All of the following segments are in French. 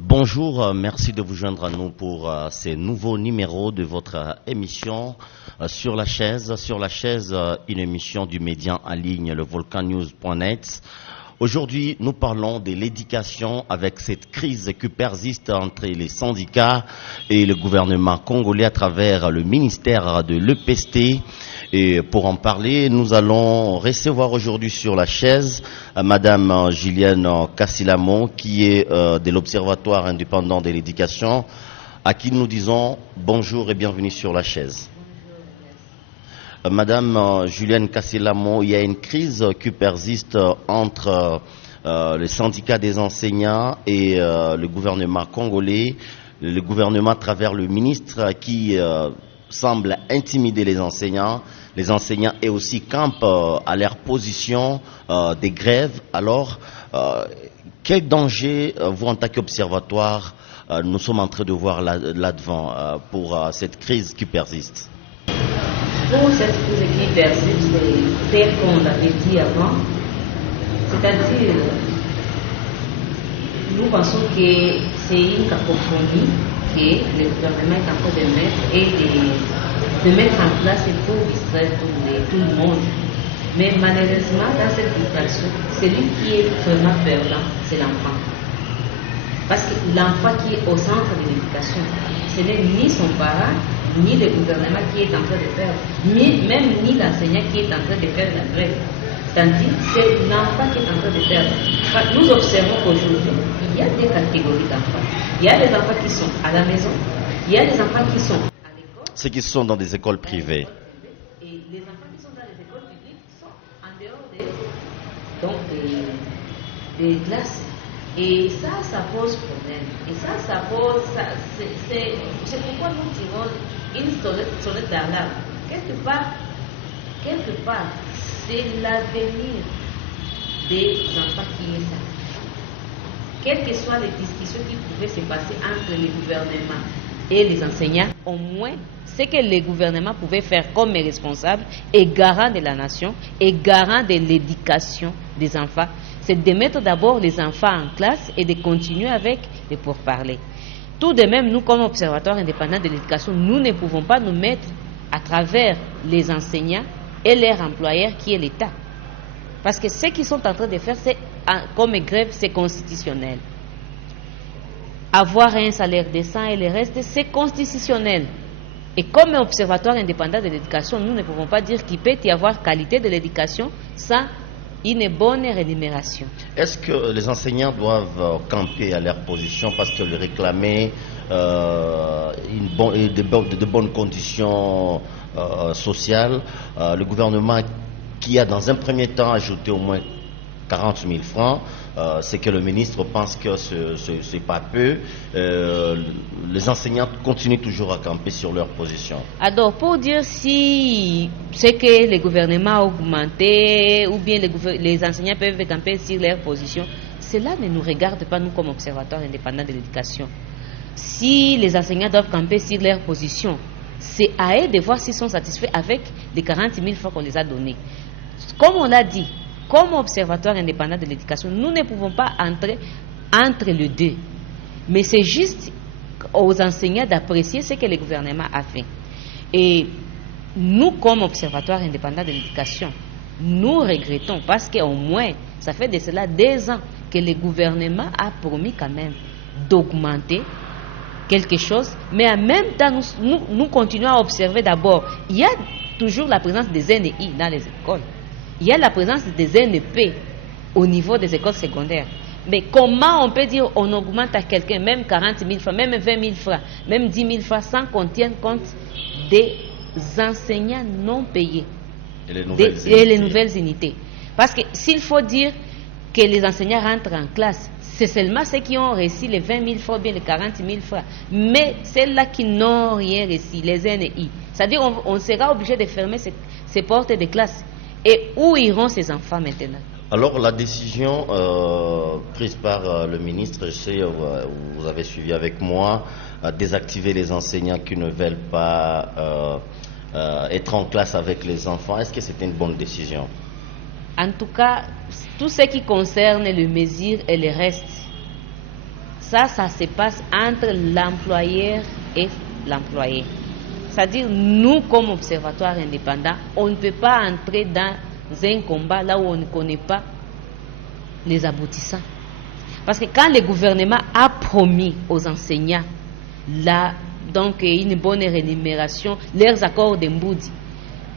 Bonjour, merci de vous joindre à nous pour ces nouveaux numéros de votre émission Sur la chaise. Sur la chaise, une émission du média en ligne, le volcannews.net. Aujourd'hui, nous parlons de l'éducation avec cette crise qui persiste entre les syndicats et le gouvernement congolais à travers le ministère de l'EPST. Et pour en parler, nous allons recevoir aujourd'hui sur la chaise Madame Julienne Kassilamo, qui est de l'Observatoire indépendant de l'éducation, à qui nous disons bonjour et bienvenue sur la chaise. Madame Julienne Kassilamo, il y a une crise qui persiste entre le syndicat des enseignants et le gouvernement congolais. Le gouvernement à travers le ministre qui semble intimider les enseignants et aussi campent à leur position des grèves. Alors, quel danger, vous en tant qu'observatoire, nous sommes en train de voir là-devant pour cette crise qui persiste? Pour cette crise qui persiste, c'est tel qu'on l'avait dit avant, c'est-à-dire, nous pensons que c'est une cacophonie que le gouvernement est en train de mettre et de mettre en place pour distraire tout le monde. Mais malheureusement, dans cette situation, celui qui est vraiment perdant, c'est l'enfant. Parce que l'enfant qui est au centre de l'éducation, ce n'est ni son parent, ni le gouvernement qui est en train de faire, même ni l'enseignant qui est en train de faire la grève. Tandis que c'est l'enfant qui est en train de faire. Nous observons qu'aujourd'hui, il y a des catégories d'enfants. Il y a les enfants qui sont à la maison, il y a les enfants qui sont à l'école. Ceux qui sont dans des écoles privées. Et les enfants qui sont dans les écoles publiques sont en dehors des classes. Et ça pose problème. Et ça pose. C'est pourquoi nous tirons une sonnette d'alarme. Quelque part, c'est l'avenir des enfants qui est ça. Quelles que soient les discussions qui pouvaient se passer entre le gouvernement et les enseignants, au moins, ce que le gouvernement pouvait faire comme responsable et garant de la nation et garant de l'éducation des enfants, c'est de mettre d'abord les enfants en classe et de continuer avec les pourparlers. Tout de même, nous, comme observatoire indépendant de l'éducation, nous ne pouvons pas nous mettre à travers les enseignants et leur employeur qui est l'État. Parce que ce qu'ils sont en train de faire, c'est comme grève, c'est constitutionnel. Avoir un salaire décent et le reste, c'est constitutionnel. Et comme observatoire indépendant de l'éducation, nous ne pouvons pas dire qu'il peut y avoir qualité de l'éducation sans une bonne rémunération. Est-ce que les enseignants doivent camper à leur position parce que le réclamer de bonnes conditions sociales? Le gouvernement qui a dans un premier temps ajouté au moins 40 000 francs, c'est que le ministre pense que ce n'est pas peu. Les enseignants continuent toujours à camper sur leur position. Alors, pour dire si c'est que le gouvernement a augmenté ou bien les enseignants peuvent camper sur leur position, cela ne nous regarde pas, nous, comme observatoire indépendant de l'éducation. Si les enseignants doivent camper sur leur position, c'est à eux de voir s'ils sont satisfaits avec les 40 000 francs qu'on les a donnés. Comme on l'a dit, comme observatoire indépendant de l'éducation, nous ne pouvons pas entrer entre les deux. Mais c'est juste aux enseignants d'apprécier ce que le gouvernement a fait. Et nous, comme observatoire indépendant de l'éducation, nous regrettons parce qu'au moins, ça fait de cela 2 ans que le gouvernement a promis quand même d'augmenter quelque chose. Mais en même temps, nous continuons à observer d'abord, il y a toujours la présence des NI dans les écoles. Il y a la présence des NP au niveau des écoles secondaires. Mais comment on peut dire on augmente à quelqu'un même 40 000 francs, même 20 000 francs, même 10 000 francs sans qu'on tienne compte des enseignants non payés et les nouvelles unités? Parce que s'il faut dire que les enseignants rentrent en classe, c'est seulement ceux qui ont reçu les 20 000 francs, bien les 40 000 francs. Mais celles-là qui n'ont rien reçu, les NI, c'est-à-dire on sera obligé de fermer ces portes de classe. Et où iront ces enfants maintenant? Alors la décision prise par le ministre, je sais, vous avez suivi avec moi, désactiver les enseignants qui ne veulent pas être en classe avec les enfants, est-ce que c'était une bonne décision? En tout cas, tout ce qui concerne les mesures et le reste, ça se passe entre l'employeur et l'employé. C'est-à-dire, nous, comme observatoire indépendant, on ne peut pas entrer dans un combat là où on ne connaît pas les aboutissants. Parce que quand le gouvernement a promis aux enseignants donc une bonne rémunération, leurs accords d'Emboudi,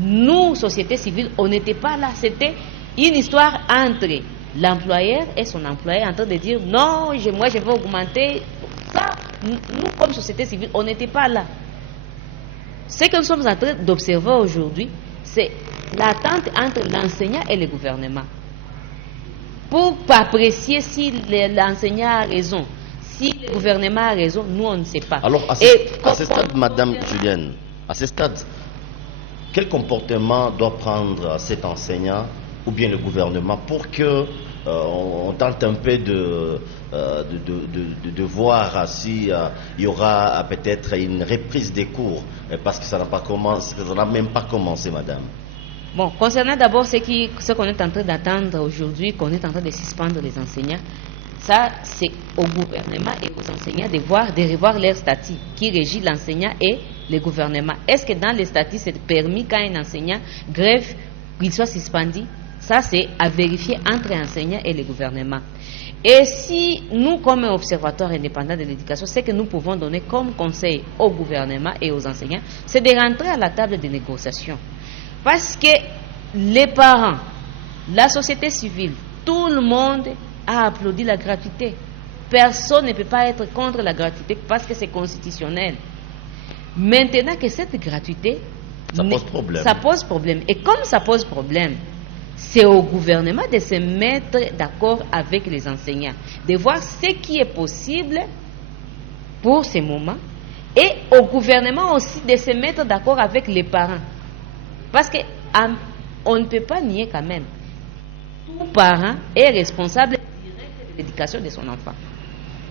nous, société civile, on n'était pas là. C'était une histoire entre l'employeur et son employé en train de dire non, moi je vais augmenter. Ça, nous, comme société civile, on n'était pas là. Ce que nous sommes en train d'observer aujourd'hui, c'est l'attente entre l'enseignant et le gouvernement. Pour apprécier si l'enseignant a raison, si le gouvernement a raison, nous on ne sait pas. Alors, à ce stade, Madame Julienne, à ce stade, quel comportement doit prendre cet enseignant ou bien le gouvernement pour que on tente un peu de voir si il y aura peut-être une reprise des cours, parce que ça n'a même pas commencé, madame. Bon, concernant d'abord ce qu'on est en train d'attendre aujourd'hui, qu'on est en train de suspendre les enseignants, ça c'est au gouvernement et aux enseignants de revoir leur statut qui régit l'enseignant et le gouvernement. Est-ce que dans les statuts c'est permis quand un enseignant grève qu'il soit suspendu? Ça, c'est à vérifier entre l'enseignant et le gouvernement. Et si nous, comme observatoire indépendant de l'éducation, ce que nous pouvons donner comme conseil au gouvernement et aux enseignants, c'est de rentrer à la table de négociation. Parce que les parents, la société civile, tout le monde a applaudi la gratuité. Personne ne peut pas être contre la gratuité parce que c'est constitutionnel. Maintenant que cette gratuité... Ça pose problème. Ça pose problème. Et comme ça pose problème, c'est au gouvernement de se mettre d'accord avec les enseignants, de voir ce qui est possible pour ce moment, et au gouvernement aussi de se mettre d'accord avec les parents. Parce qu'on ne peut pas nier quand même, tout parent est responsable direct de l'éducation de son enfant.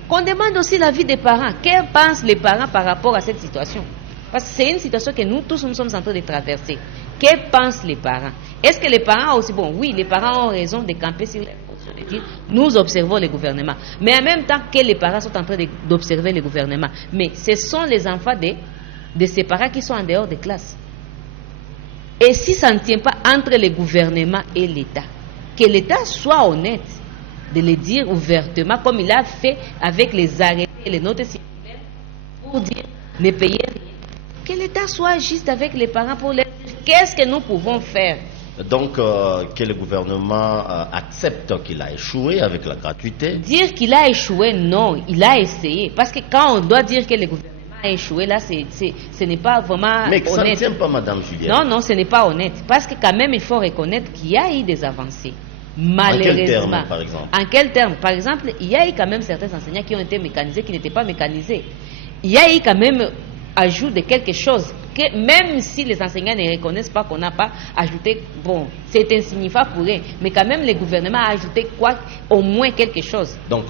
Qu'on demande aussi l'avis des parents. Que pensent les parents par rapport à cette situation? Parce que c'est une situation que nous tous nous sommes en train de traverser. Que pensent les parents? Est-ce que les parents aussi, bon, oui, les parents ont raison de camper sur les positions, de dire, nous observons le gouvernement. Mais en même temps que les parents sont en train d'observer le gouvernement. Mais ce sont les enfants de ces parents qui sont en dehors des classes. Et si ça ne tient pas entre le gouvernement et l'État, que l'État soit honnête de le dire ouvertement, comme il a fait avec les arrêtés et les notes circulaires, pour dire ne payez rien. Que l'État soit juste avec les parents pour leur dire qu'est-ce que nous pouvons faire. Donc, que le gouvernement accepte qu'il a échoué avec la gratuité. Dire qu'il a échoué, non, il a essayé. Parce que quand on doit dire que le gouvernement a échoué, là, ce n'est pas vraiment honnête. Mais ça ne tient pas, Madame Julienne. Non, ce n'est pas honnête. Parce que quand même, il faut reconnaître qu'il y a eu des avancées. Malheureusement. En quel terme, par exemple? En quel terme? Par exemple, il y a eu quand même certains enseignants qui ont été mécanisés, qui n'étaient pas mécanisés. Il y a eu quand même ajout de quelque chose que même si les enseignants ne reconnaissent pas qu'on n'a pas ajouté, bon, c'est insignifiant pour eux, mais quand même le gouvernement a ajouté au moins quelque chose. Donc,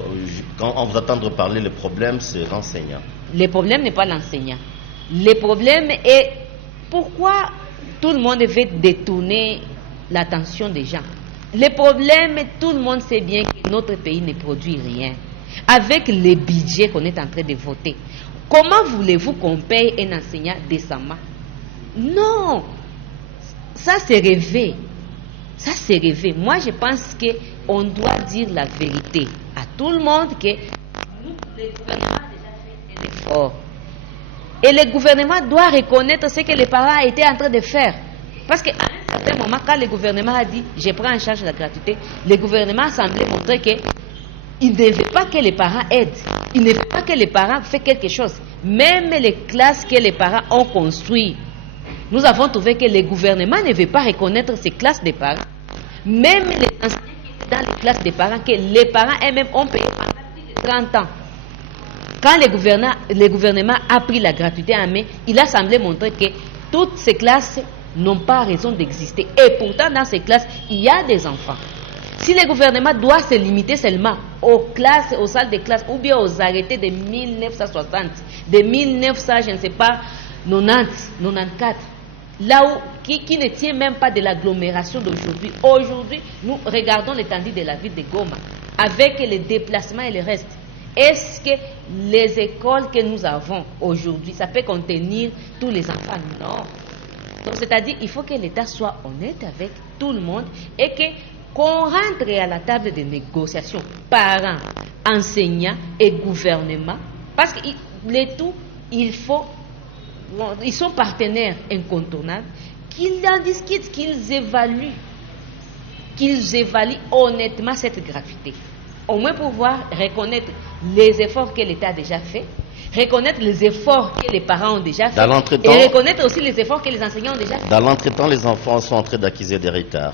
quand on vous entend parler, le problème c'est l'enseignant. Le problème n'est pas l'enseignant. Le problème est pourquoi tout le monde veut détourner l'attention des gens. Le problème, tout le monde sait bien que notre pays ne produit rien. Avec les budgets qu'on est en train de voter, comment voulez-vous qu'on paye un enseignant décemment? Non, ça c'est rêver. Ça c'est rêver. Moi je pense qu'on doit dire la vérité à tout le monde que le gouvernement a déjà fait un effort. Et le gouvernement doit reconnaître ce que les parents étaient en train de faire. Parce qu'à un certain moment, quand le gouvernement a dit je prends en charge la gratuité, le gouvernement a semblé montrer que il ne veut pas que les parents aident. Il ne veut pas que les parents fassent quelque chose. Même les classes que les parents ont construites, nous avons trouvé que le gouvernement ne veut pas reconnaître ces classes des parents. Même les enseignants qui étaient dans les classes des parents, que les parents eux-mêmes ont payé pendant plus de 30 ans. Quand le gouvernement a pris la gratuité en main, il a semblé montrer que toutes ces classes n'ont pas raison d'exister. Et pourtant, dans ces classes, il y a des enfants. Si le gouvernement doit se limiter seulement aux classes, aux salles de classe, ou bien aux arrêtés de 1960, de 1900, je ne sais pas, 90, 94, là où, qui ne tient même pas de l'agglomération d'aujourd'hui. Aujourd'hui, nous regardons l'étendue de la ville de Goma, avec les déplacements et le reste. est-ce que les écoles que nous avons aujourd'hui, ça peut contenir tous les enfants? Non. Donc, c'est-à-dire il faut que l'État soit honnête avec tout le monde et qu'on rentre à la table de négociation, parents, enseignants et gouvernement, parce que les tout, ils sont partenaires incontournables, qu'ils en discutent, qu'ils évaluent honnêtement cette gravité. Au moins pouvoir reconnaître les efforts que l'État a déjà fait, reconnaître les efforts que les parents ont déjà fait, et reconnaître aussi les efforts que les enseignants ont déjà fait. Dans l'entretemps, les enfants sont en train d'acquérir des retards.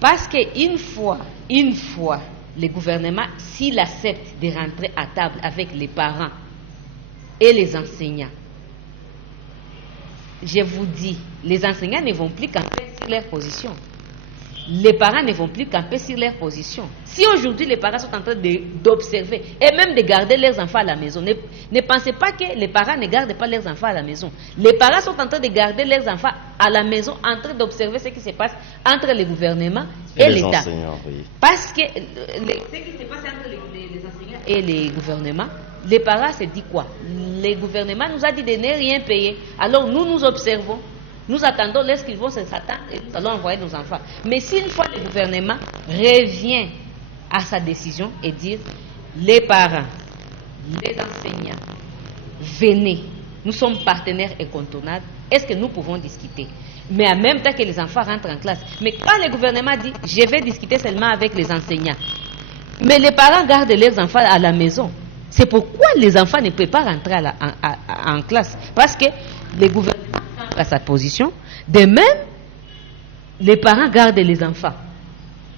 Parce qu'une fois, le gouvernement, s'il accepte de rentrer à table avec les parents et les enseignants, je vous dis, les enseignants ne vont plus camper sur leur position. Les parents ne vont plus camper sur leur position. Si aujourd'hui les parents sont en train d'observer et même de garder leurs enfants à la maison, ne pensez pas que les parents ne gardent pas leurs enfants à la maison. Les parents sont en train de garder leurs enfants à la maison, en train d'observer ce qui se passe entre le gouvernement et l'État. Oui. Parce que ce qui se passe entre les enseignants et les gouvernements, les parents se disent quoi? Le gouvernement nous a dit de ne rien payer. Alors nous observons. Nous attendons lorsqu'ils vont s'attendre et nous allons envoyer nos enfants. Mais si une fois le gouvernement revient à sa décision et dit les parents, les enseignants, venez, nous sommes partenaires incontournables, est-ce que nous pouvons discuter? Mais en même temps que les enfants rentrent en classe. Mais quand le gouvernement dit je vais discuter seulement avec les enseignants, mais les parents gardent leurs enfants à la maison, c'est pourquoi les enfants ne peuvent pas rentrer en classe. Parce que le gouvernement à sa position. De même, les parents gardent les enfants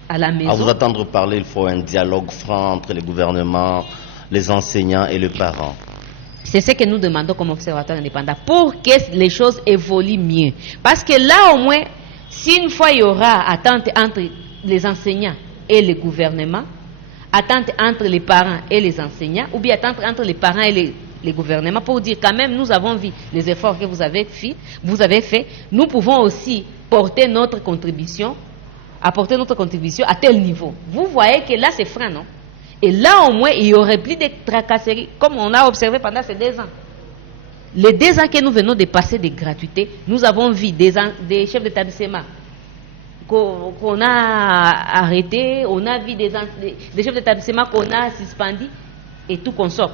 à la maison. À vous attendre parler, il faut un dialogue franc entre les gouvernements, les enseignants et les parents. C'est ce que nous demandons comme observateur indépendant pour que les choses évoluent mieux. Parce que là, au moins, si une fois il y aura attente entre les enseignants et le gouvernement, attente entre les parents et les enseignants, ou bien attente entre les parents et les gouvernements, pour dire quand même nous avons vu les efforts que vous avez fait, nous pouvons aussi apporter notre contribution à tel niveau. Vous voyez que là c'est franc, non? Et là au moins il y aurait plus de tracasseries comme on a observé pendant ces 2 ans. Les 2 ans que nous venons de passer de gratuité, nous avons vu des chefs d'établissement qu'on a arrêtés, on a vu des chefs d'établissement qu'on a suspendus et tout consort.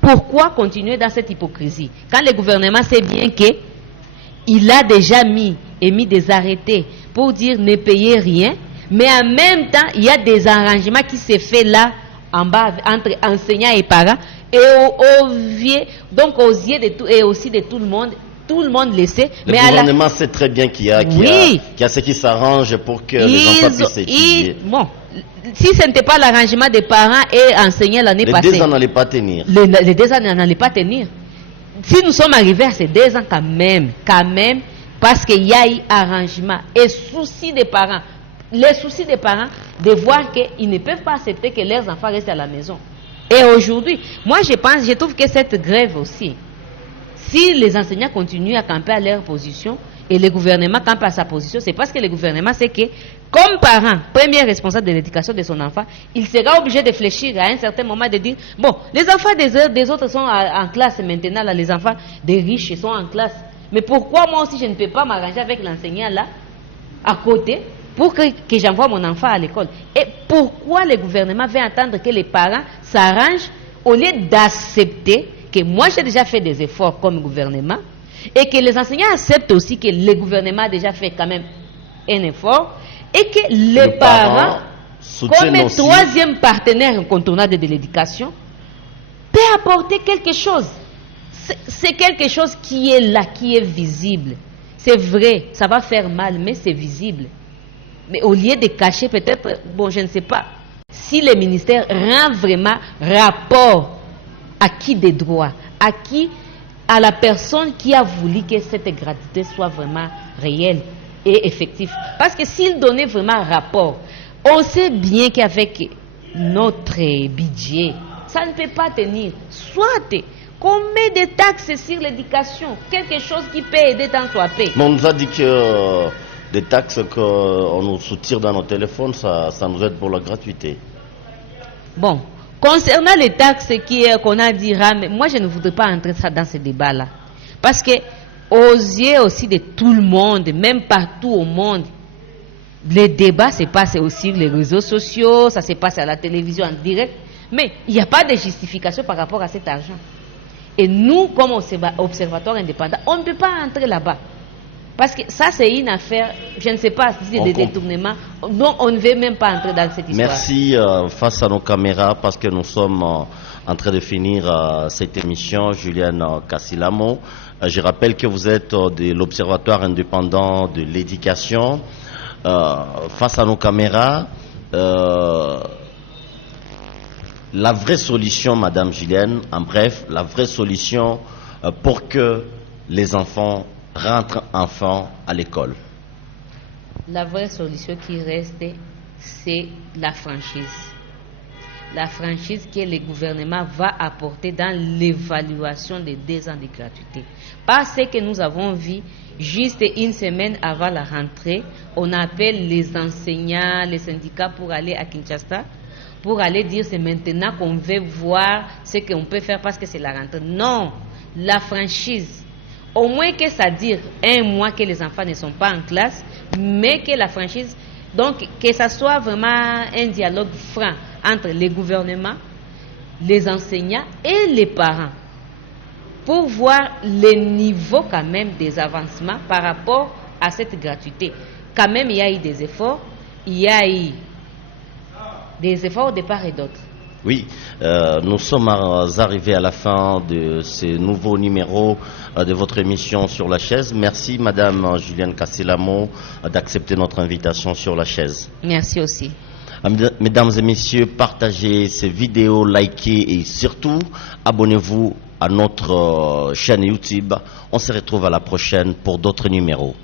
Pourquoi continuer dans cette hypocrisie? Quand le gouvernement sait bien qu'il a déjà mis des arrêtés pour dire ne payez rien, mais en même temps, il y a des arrangements qui se font là, en bas, entre enseignants et parents, et aux yeux de tout, et aussi de tout le monde le sait. Le gouvernement sait très bien qu'il y a ce qui s'arrange pour que les enfants puissent étudier. Bon, si ce n'était pas l'arrangement des parents et enseignants l'année passée, les 2 ans n'allaient pas tenir. Les 2 ans n'allaient pas tenir. Si nous sommes arrivés à ces 2 ans quand même, parce qu'il y a eu arrangement et souci des parents, les soucis des parents de voir qu'ils ne peuvent pas accepter que leurs enfants restent à la maison. Et aujourd'hui, moi je trouve que cette grève aussi, si les enseignants continuent à camper à leur position et le gouvernement campe à sa position, c'est parce que le gouvernement sait que, comme parent, premier responsable de l'éducation de son enfant, il sera obligé de fléchir à un certain moment, de dire, bon, les enfants des autres sont en classe maintenant, là, les enfants des riches sont en classe. Mais pourquoi moi aussi je ne peux pas m'arranger avec l'enseignant là, à côté, pour que j'envoie mon enfant à l'école? Et pourquoi le gouvernement veut entendre que les parents s'arrangent au lieu d'accepter que moi j'ai déjà fait des efforts comme gouvernement et que les enseignants acceptent aussi que le gouvernement a déjà fait quand même un effort et que les parents comme un troisième partenaire incontournable de l'éducation peut apporter quelque chose. C'est quelque chose qui est là, qui est visible. C'est vrai, ça va faire mal, mais c'est visible. Mais au lieu de cacher, peut-être, bon, je ne sais pas, si le ministère rend vraiment rapport à qui des droits, à la personne qui a voulu que cette gratuité soit vraiment réelle et effective. Parce que s'il donnait vraiment rapport, on sait bien qu'avec notre budget, ça ne peut pas tenir. Soit qu'on met des taxes sur l'éducation, quelque chose qui peut aider tant soit peu. Mais on nous a dit que des taxes qu'on nous soutire dans nos téléphones, ça nous aide pour la gratuité. Bon, Concernant les taxes qu'on a dit, moi je ne voudrais pas entrer dans ce débat-là. Parce que aux yeux aussi de tout le monde, même partout au monde, les débats se passent aussi sur les réseaux sociaux, ça se passe à la télévision en direct, mais il n'y a pas de justification par rapport à cet argent. Et nous, comme observatoire indépendant, on ne peut pas entrer là-bas. Parce que ça, c'est une affaire, je ne sais pas si c'est des détournements, donc on ne veut même pas entrer dans cette histoire. Merci face à nos caméras, parce que nous sommes en train de finir cette émission. Julienne Kassilamo, je rappelle que vous êtes de l'Observatoire indépendant de l'éducation. Face à nos caméras, la vraie solution, Madame Julienne, en bref, la vraie solution pour que les enfants rentrent enfin à l'école. La vraie solution qui reste, c'est la franchise. La franchise que le gouvernement va apporter dans l'évaluation des 2 ans de gratuité. Parce que nous avons vu, juste une semaine avant la rentrée, on appelle les enseignants, les syndicats pour aller à Kinshasa, pour aller dire c'est maintenant qu'on veut voir ce qu'on peut faire parce que c'est la rentrée. Non, la franchise. Au moins que ça dure 1 mois que les enfants ne sont pas en classe, mais que la franchise, donc que ça soit vraiment un dialogue franc entre les gouvernements, les enseignants et les parents, pour voir le niveau quand même des avancements par rapport à cette gratuité. Quand même, il y a eu des efforts, il y a eu des efforts de part et d'autre. Oui, nous sommes arrivés à la fin de ce nouveau numéro de votre émission Sur la chaise. Merci Madame Julienne Kassilamo d'accepter notre invitation sur la chaise. Merci aussi. Mesdames et messieurs, partagez ces vidéos, likez et surtout abonnez-vous à notre chaîne YouTube. On se retrouve à la prochaine pour d'autres numéros.